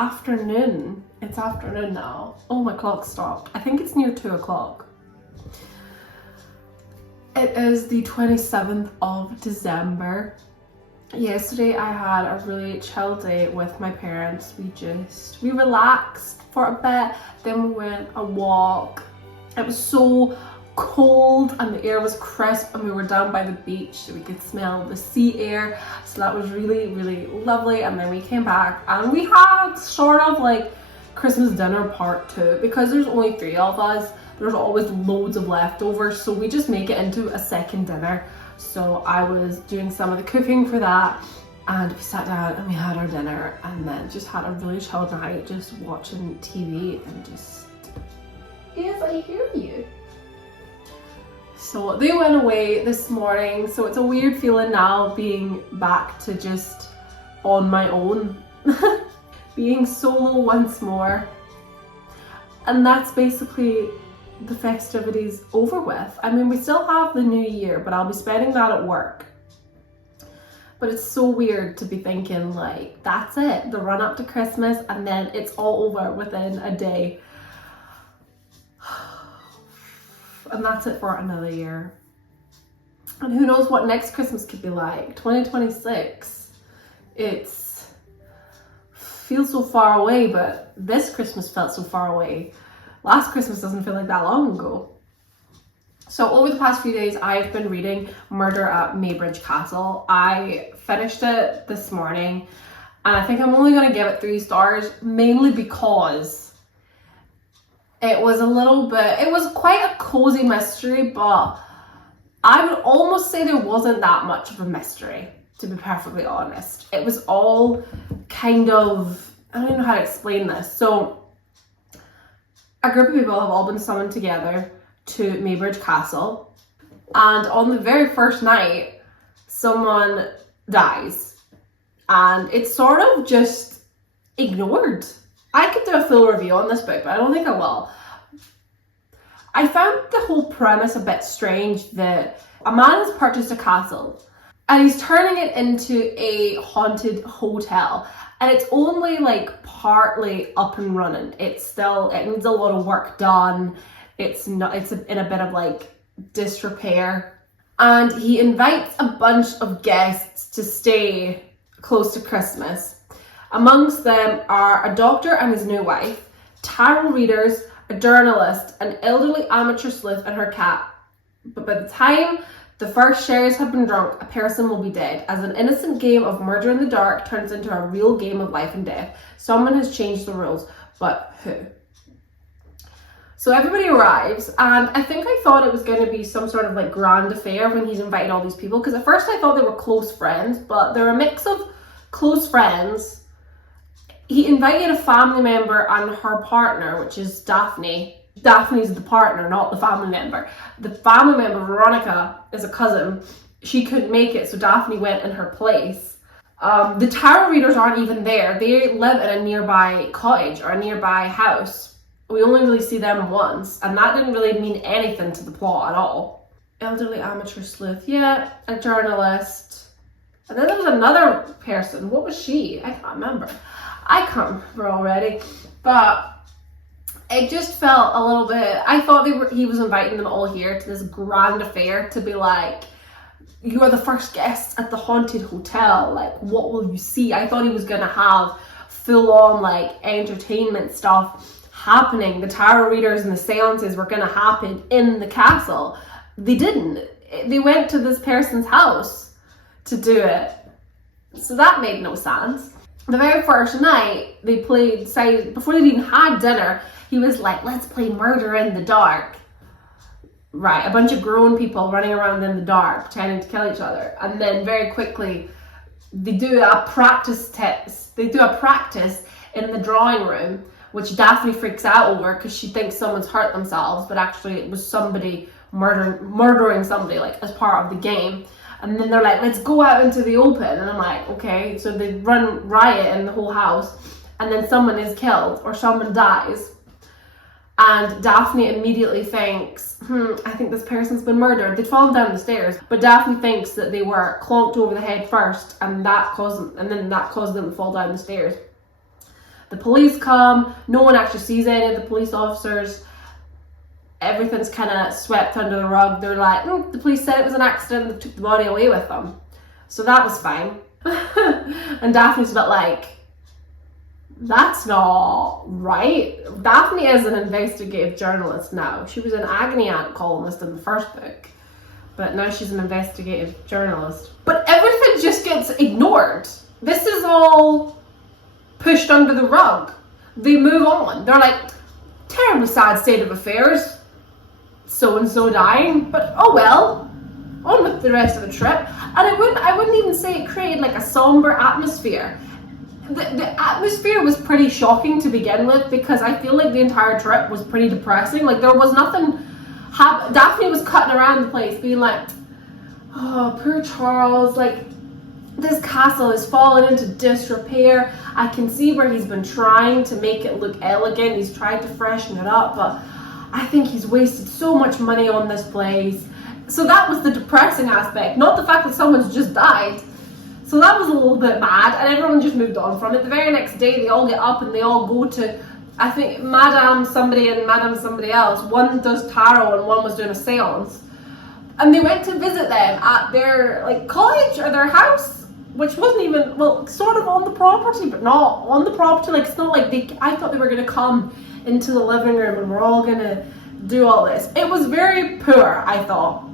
afternoon. It's afternoon now. Oh, my clock stopped. I think it's near 2 o'clock. It is the 27th of December. Yesterday I had a really chill day with my parents. We relaxed for a bit, then we went a walk. It was so cold and the air was crisp, and we were down by the beach so we could smell the sea air, so that was really, really lovely. And then we came back and we had sort of like Christmas dinner part 2, because there's only 3 of us. There's always loads of leftovers, so we just make it into a second dinner. So I was doing some of the cooking for that, and we sat down and we had our dinner, and then just had a really chilled night, just watching TV and just, yes, I hear you. So they went away this morning, so it's a weird feeling now being back to just on my own, being solo once more. And that's basically the festivities over with. I mean, we still have the new year, but I'll be spending that at work. But it's so weird to be thinking like, that's it, the run up to Christmas, and then it's all over within a day. And that's it for another year. And who knows what next Christmas could be like. 2026. Feels so far away, but this Christmas felt so far away. Last Christmas doesn't feel like that long ago. So over the past few days, I've been reading Murder at Maybridge Castle. I finished it this morning, and I think I'm only going to give it 3 stars, mainly because it was quite a cozy mystery, but I would almost say there wasn't that much of a mystery, to be perfectly honest. It was all kind of, I don't even know how to explain this. So a group of people have all been summoned together to Maybridge Castle, and on the very first night, someone dies, and it's sort of just ignored. I could do a full review on this book, but I don't think I will. I found the whole premise a bit strange that a man has purchased a castle and he's turning it into a haunted hotel, and it's only like partly up and running. It needs a lot of work done. It's in a bit of like disrepair, and he invites a bunch of guests to stay close to Christmas. Amongst them are a doctor and his new wife, tarot readers, a journalist, an elderly amateur sleuth and her cat. But by the time the first sherries have been drunk, a person will be dead, as an innocent game of murder in the dark turns into a real game of life and death. Someone has changed the rules, but who? So everybody arrives, and I think I thought it was going to be some sort of like grand affair when he's invited all these people, because at first I thought they were close friends, but they're a mix of close friends. He invited a family member and her partner, which is Daphne. Daphne's the partner, not the family member. The family member, Veronica, is a cousin. She couldn't make it, so Daphne went in her place. The tarot readers aren't even there. They live in a nearby cottage or a nearby house. We only really see them once, and that didn't really mean anything to the plot at all. Elderly amateur sleuth, yeah, a journalist. And then there was another person. What was she? I can't remember. Already, but it just felt a little bit, I thought he was inviting them all here to this grand affair to be like, you are the first guests at the haunted hotel, like what will you see? I thought he was gonna have full on like entertainment stuff happening. The tarot readers and the seances were gonna happen in the castle. They didn't. They went to this person's house to do it, so that made no sense. The very first night they played, before they even had dinner, he was like, let's play murder in the dark. Right, a bunch of grown people running around in the dark pretending to kill each other. And then very quickly they do a practice test. They do a practice in the drawing room, which Daphne freaks out over because she thinks someone's hurt themselves, but actually it was somebody murdering somebody like as part of the game. And then they're like, let's go out into the open. And I'm like, okay. So they run riot in the whole house, and then someone is killed or someone dies. And Daphne immediately thinks, I think this person's been murdered. They'd fallen down the stairs, but Daphne thinks that they were clonked over the head first, and that caused them to fall down the stairs. The police come, no one actually sees any of the police officers. Everything's kind of swept under the rug. They're like, the police said it was an accident and took the body away with them. So that was fine. And Daphne's a bit like, that's not right. Daphne is an investigative journalist now. She was an agony aunt columnist in the first book, but now she's an investigative journalist. But everything just gets ignored. This is all pushed under the rug. They move on. They're like, terribly sad state of affairs. So-and-so dying, but oh well, on with the rest of the trip. And I wouldn't even say it created like a somber atmosphere. The atmosphere was pretty shocking to begin with, because I feel like the entire trip was pretty depressing. Like there was nothing, Daphne was cutting around the place being like, oh, poor Charles, like this castle is falling into disrepair. I can see where he's been trying to make it look elegant. He's tried to freshen it up, but I think he's wasted so much money on this place. So that was the depressing aspect, not the fact that someone's just died. So that was a little bit mad, and everyone just moved on from it. The very next day, they all get up and they all go to, I think, Madame somebody and Madame somebody else. One does tarot and one was doing a seance. And they went to visit them at their like cottage or their house, which wasn't even, well, sort of on the property, but not on the property. Like it's not like I thought they were going to come into the living room and we're all gonna do all this. It was very poor, I thought.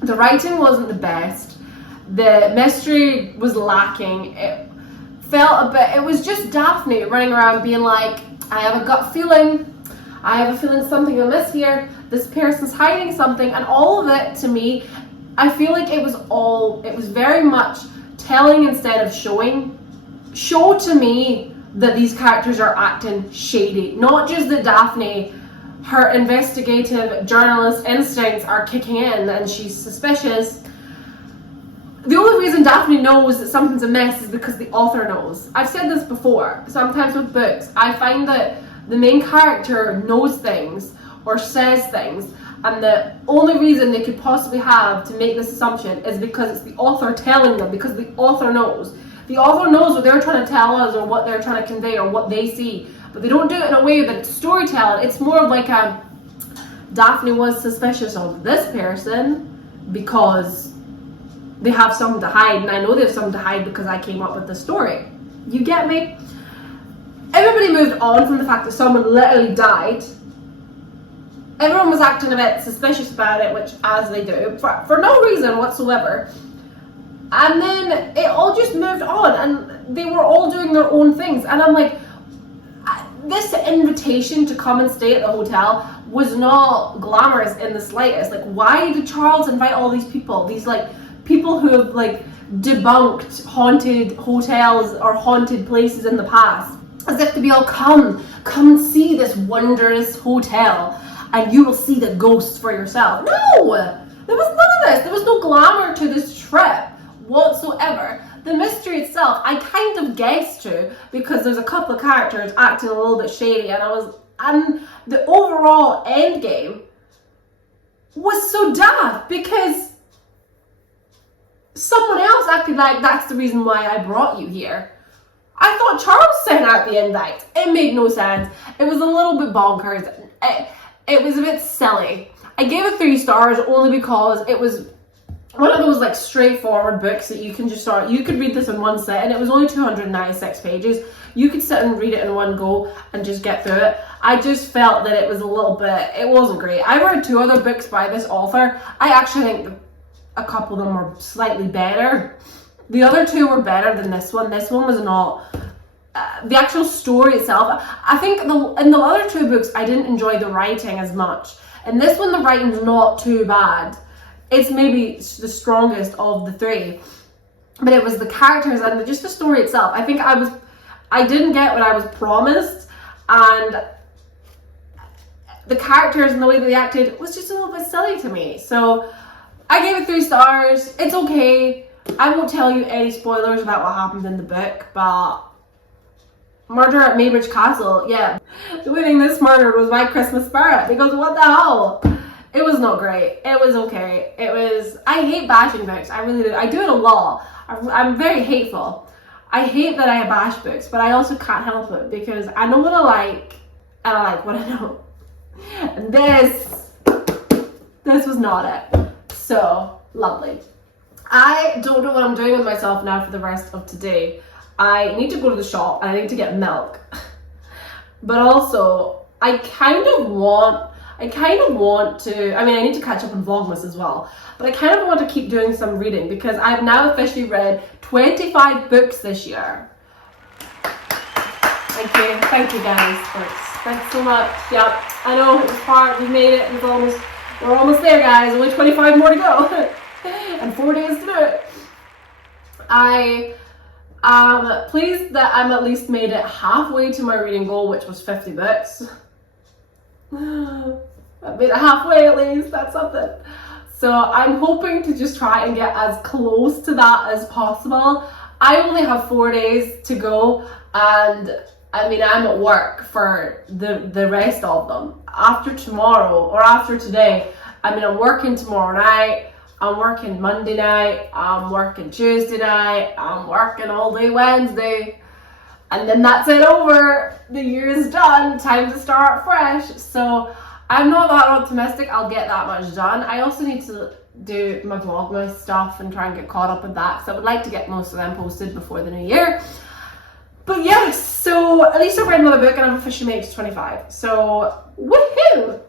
The writing wasn't the best. The mystery was lacking. It felt a bit, it was just Daphne running around being like, I have a gut feeling. I have a feeling something amiss here. This person's hiding something. And all of it, to me, I feel like it was very much telling instead of showing. Show to me that these characters are acting shady. Not just that Daphne, her investigative journalist instincts are kicking in and she's suspicious. The only reason Daphne knows that something's amiss is because the author knows. I've said this before. Sometimes with books, I find that the main character knows things or says things, and the only reason they could possibly have to make this assumption is because it's the author telling them, because the author knows. The author knows what they're trying to tell us or what they're trying to convey or what they see, but they don't do it in a way that it's storytelling. It's more of like Daphne was suspicious of this person because they have something to hide, and I know they have something to hide because I came up with the story. You get me? Everybody moved on from the fact that someone literally died. Everyone was acting a bit suspicious about it, which as they do, for no reason whatsoever. And then it all just moved on and they were all doing their own things. And I'm like, this invitation to come and stay at the hotel was not glamorous in the slightest. Like, why did Charles invite all these people? These like people who have like debunked haunted hotels or haunted places in the past. As if to be all, come see this wondrous hotel and you will see the ghosts for yourself. No! There was none of this. There was no glamour to this trip whatsoever. The mystery itself, I kind of guessed to, because there's a couple of characters acting a little bit shady, and the overall end game was so daft because someone else acted like that's the reason why I brought you here. I thought Charles sent out the invite. It made no sense. It was a little bit bonkers. It was a bit silly. I gave it 3 stars only because it was one of those like straightforward books that you can just start. You could read this in one sit, and it was only 296 pages. You could sit and read it in one go and just get through it. I just felt that it was a little bit, it wasn't great. I read 2 other books by this author. I actually think a couple of them were slightly better. The other 2 were better than this one. This one was not. The actual story itself, I think in the other 2 books, I didn't enjoy the writing as much. And this one, the writing's not too bad. It's maybe the strongest of the 3. But it was the characters and just the story itself. I think I didn't get what I was promised. And the characters and the way that they acted was just a little bit silly to me. So I gave it 3 stars. It's okay. I won't tell you any spoilers about what happened in the book, but Murder at Maybridge Castle, yeah. Doing this murder was my Christmas spirit, because what the hell? It was not great. It was okay. I hate bashing books. I really do. I do it a lot. I'm very hateful. I hate that I bash books, but I also can't help it because I know what I like and I like what I know. And this was not it. So lovely. I don't know what I'm doing with myself now for the rest of today. I need to go to the shop and I need to get milk. But also, I kind of want to, I mean, I need to catch up on Vlogmas as well, but I kind of want to keep doing some reading because I've now officially read 25 books this year. Thank you guys, thanks so much. Yep, I know it was hard, we made it, we're almost there guys, only 25 more to go, and 4 days to do it. I am pleased that I'm at least made it halfway to my reading goal, which was 50 books. I've made it halfway at least, that's something. So I'm hoping to just try and get as close to that as possible. I only have 4 days to go, and I mean, I'm at work for the rest of them. After tomorrow, or after today, I mean, I'm working tomorrow night, I'm working Monday night, I'm working Tuesday night, I'm working all day Wednesday, and then that's it over. The year is done, time to start fresh. So I'm not that optimistic I'll get that much done. I also need to do my Vlogmas stuff and try and get caught up with that, because I would like to get most of them posted before the new year. But yes, so at least I've read another book and I've officially made it to 25. So woohoo!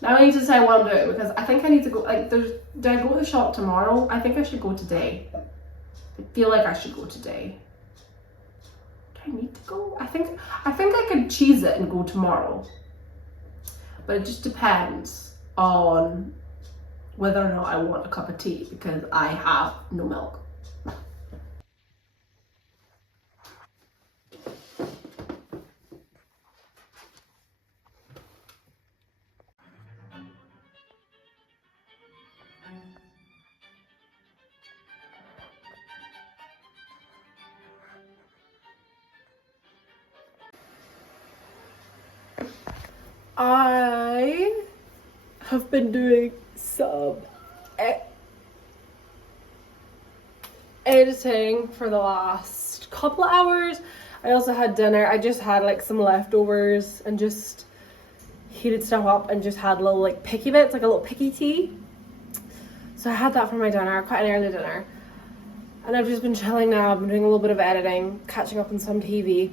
Now I need to decide what I'm doing, because I think I need to go, like, do I go to the shop tomorrow? I think I should go today. I feel like I should go today. Do I need to go? I think I could cheese it and go tomorrow. But it just depends on whether or not I want a cup of tea, because I have no milk. I have been doing some editing for the last couple of hours. I also had dinner. I just had like some leftovers and just heated stuff up and just had little like picky bits, like a little picky tea. So I had that for my dinner, quite an early dinner. And I've just been chilling now. I've been doing a little bit of editing, catching up on some TV.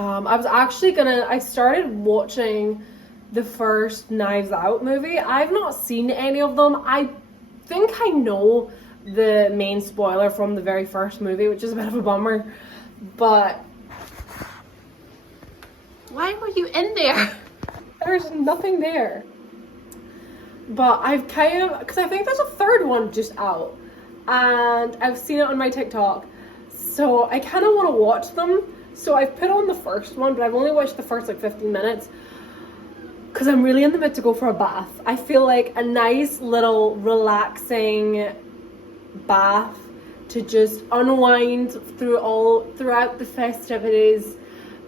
I started watching the first Knives Out movie. I've not seen any of them. I think I know the main spoiler from the very first movie, which is a bit of a bummer. But why were you in there? There's nothing there. But I've kind of, because I think there's a third one just out, and I've seen it on my TikTok, so I kind of want to watch them. So I've put on the first one, but I've only watched the first like 15 minutes because I'm really in the mood to go for a bath. I feel like a nice little relaxing bath to just unwind throughout the festivities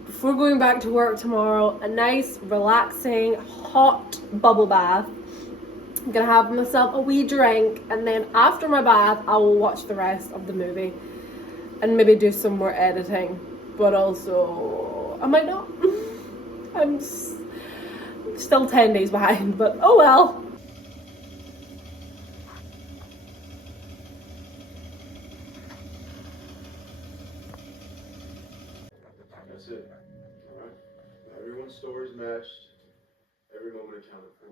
before going back to work tomorrow. A nice relaxing hot bubble bath. I'm gonna have myself a wee drink, and then after my bath I will watch the rest of the movie and maybe do some more editing. But also, I might not. I'm still 10 days behind, but oh well. That's it. Alright. Everyone's stories matched. Every moment accounted for.